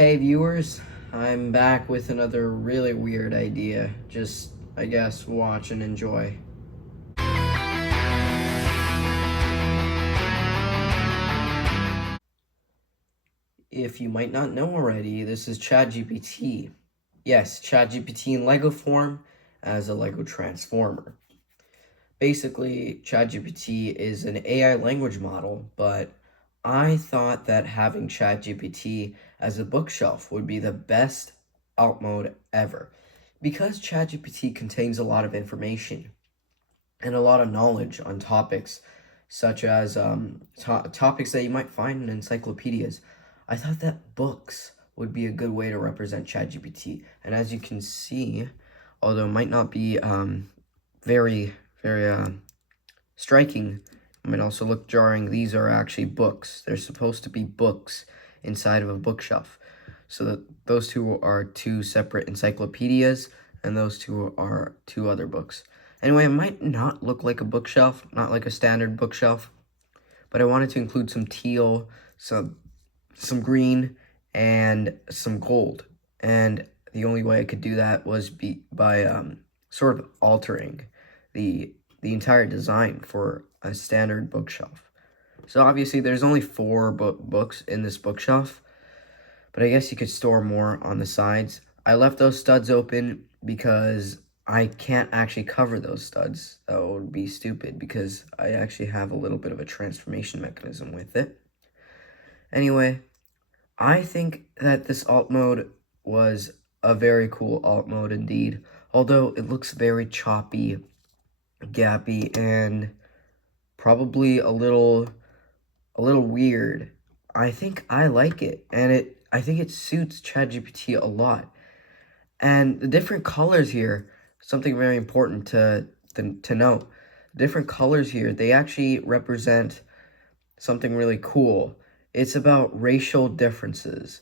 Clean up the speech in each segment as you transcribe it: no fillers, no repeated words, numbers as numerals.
Hey viewers, I'm back with another really weird idea. Just, I guess, watch and enjoy. If you might not know already, this is ChatGPT. Yes, ChatGPT in Lego form as a Lego transformer. Basically, ChatGPT is an AI language model, but I thought that having ChatGPT as a bookshelf would be the best alt mode ever. Because ChatGPT contains a lot of information and a lot of knowledge on topics such as topics that you might find in encyclopedias, I thought that books would be a good way to represent ChatGPT. And as you can see, although it might not be very striking, it might also look jarring, these are actually books. They're supposed to be books inside of a bookshelf. So that those two are two separate encyclopedias, and those two are two other books. Anyway, it might not look like a bookshelf, not like a standard bookshelf, but I wanted to include some teal, some green, and some gold. And the only way I could do that was by sort of altering the entire design for a standard bookshelf. So obviously there's only 4 books in this bookshelf, but I guess you could store more on the sides. I left those studs open because I can't actually cover those studs. That would be stupid because I actually have a little bit of a transformation mechanism with it. Anyway, I think that this alt mode was a very cool alt mode indeed, although it looks very choppy, gappy, and probably a little weird. I think I like it, and I think it suits ChatGPT a lot. And the different colors here, something very important to note. Different colors here, they actually represent something really cool. It's about racial differences.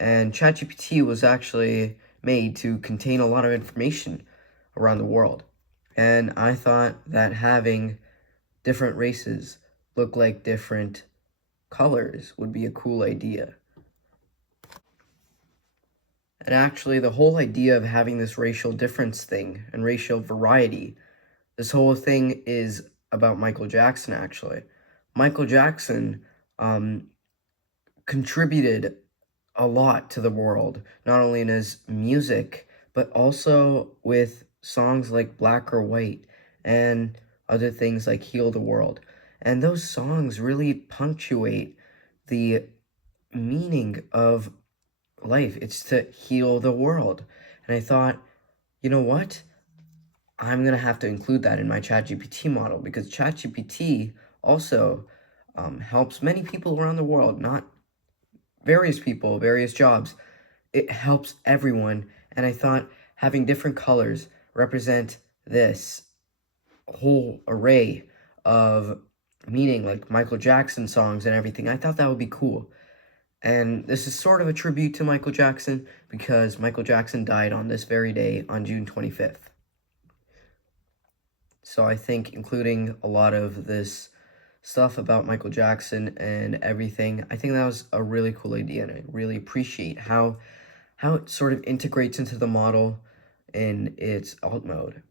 And ChatGPT was actually made to contain a lot of information around the world. And I thought that having different races look like different colors would be a cool idea. And actually, the whole idea of having this racial difference thing and racial variety, this whole thing is about Michael Jackson, actually. Michael Jackson contributed a lot to the world, not only in his music, but also with songs like Black or White and other things like Heal the World. And those songs really punctuate the meaning of life. It's to heal the world. And I thought, you know what? I'm going to have to include that in my ChatGPT model because ChatGPT also helps many people around the world, not various people, various jobs. It helps everyone. And I thought having different colors represent this whole array of meaning, like Michael Jackson songs and everything. I thought that would be cool. And this is sort of a tribute to Michael Jackson because Michael Jackson died on this very day on June 25th. So I think including a lot of this stuff about Michael Jackson and everything, I think that was a really cool idea, and I really appreciate how it sort of integrates into the model in its alt mode.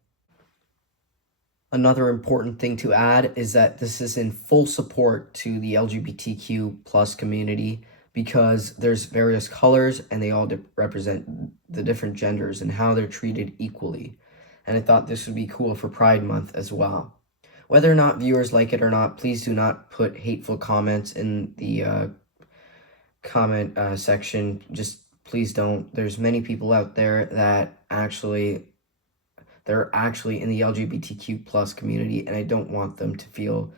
Another important thing to add is that this is in full support to the LGBTQ plus community because there's various colors and they all represent the different genders and how they're treated equally. And I thought this would be cool for Pride Month as well. Whether or not viewers like it or not, please do not put hateful comments in the comment section. Just please don't. There's many people out there that they're actually in the LGBTQ plus community, and I don't want them to feel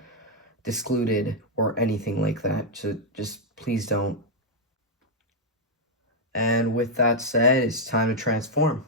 excluded or anything like that. So just please don't. And with that said, it's time to transform.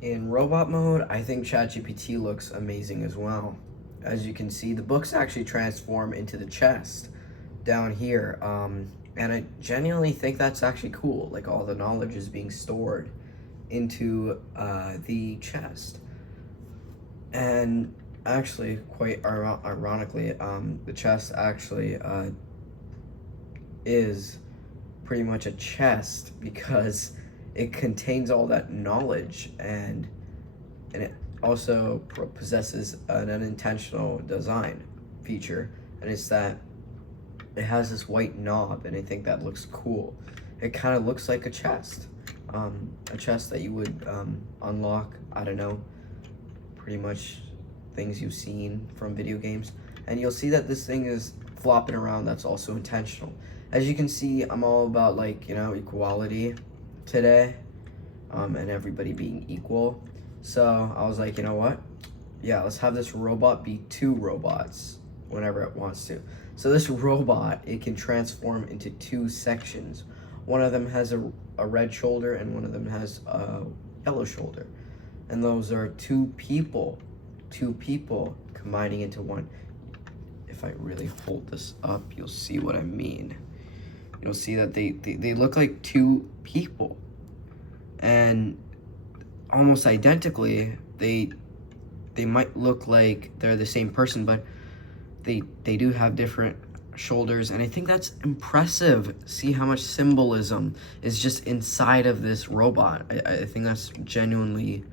In robot mode, I think ChatGPT looks amazing as well. As you can see, the books actually transform into the chest down here. And I genuinely think that's actually cool. Like, all the knowledge is being stored into the chest. And actually, quite ironically, the chest actually is pretty much a chest because it contains all that knowledge, and it also possesses an unintentional design feature, and it's that it has this white knob, and I think that looks cool. It kind of looks like a chest that you would unlock. I don't know, pretty much things you've seen from video games. And you'll see that this thing is flopping around. That's also intentional. As you can see, I'm all about, like, equality today, and everybody being equal. So I was like, you know what? Yeah, let's have this robot be two robots whenever it wants to. So this robot, it can transform into two sections. One of them has a red shoulder and one of them has a yellow shoulder. And those are two people combining into one. If I really hold this up, you'll see what I mean. You'll see that they look like two people, and almost identically. They might look like they're the same person, but they do have different shoulders, and I think that's impressive. See how much symbolism is just inside of this robot. I think that's genuinely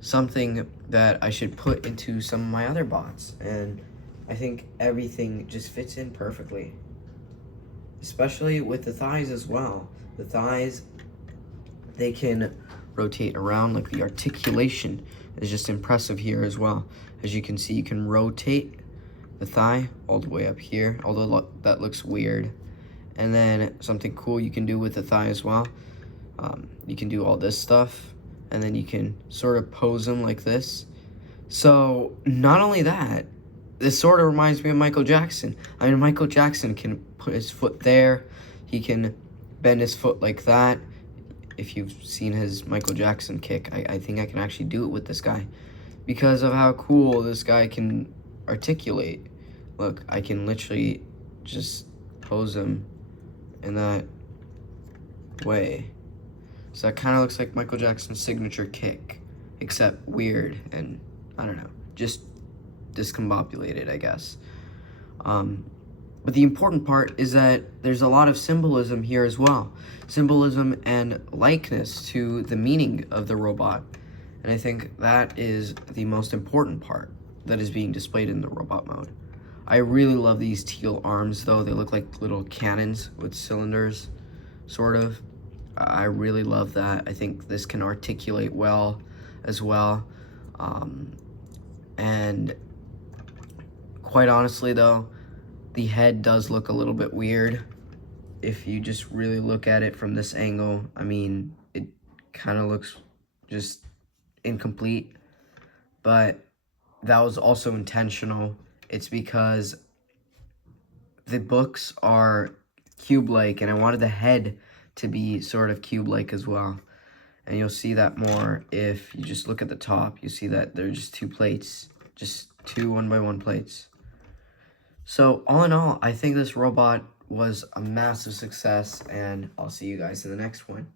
something that I should put into some of my other bots, and I think everything just fits in perfectly, especially with the thighs as well. The thighs, they can rotate around, like the articulation is just impressive here as well. As you can see, you can rotate the thigh all the way up here, although that looks weird. And then something cool you can do with the thigh as well, you can do all this stuff, and then you can sort of pose them like this. So not only that, this sort of reminds me of Michael Jackson. I mean, Michael Jackson can put his foot there, he can bend his foot like that. If you've seen his Michael Jackson kick, I think I can actually do it with this guy because of how cool this guy can articulate. Look, I can literally just pose him in that way. So that kind of looks like Michael Jackson's signature kick, except weird and, I don't know, just discombobulated, I guess. But the important part is that there's a lot of symbolism here as well. Symbolism and likeness to the meaning of the robot. And I think that is the most important part that is being displayed in the robot mode. I really love these teal arms, though. They look like little cannons with cylinders, sort of. I really love that. I think this can articulate well as well. And quite honestly, though, the head does look a little bit weird. If you just really look at it from this angle, I mean, it kind of looks just incomplete. But that was also intentional. It's because the books are cube-like, and I wanted the head to be sort of cube-like as well. And you'll see that more if you just look at the top. You see that they're just two plates, just two 1x1 plates. So all in all, I think this robot was a massive success, and I'll see you guys in the next one.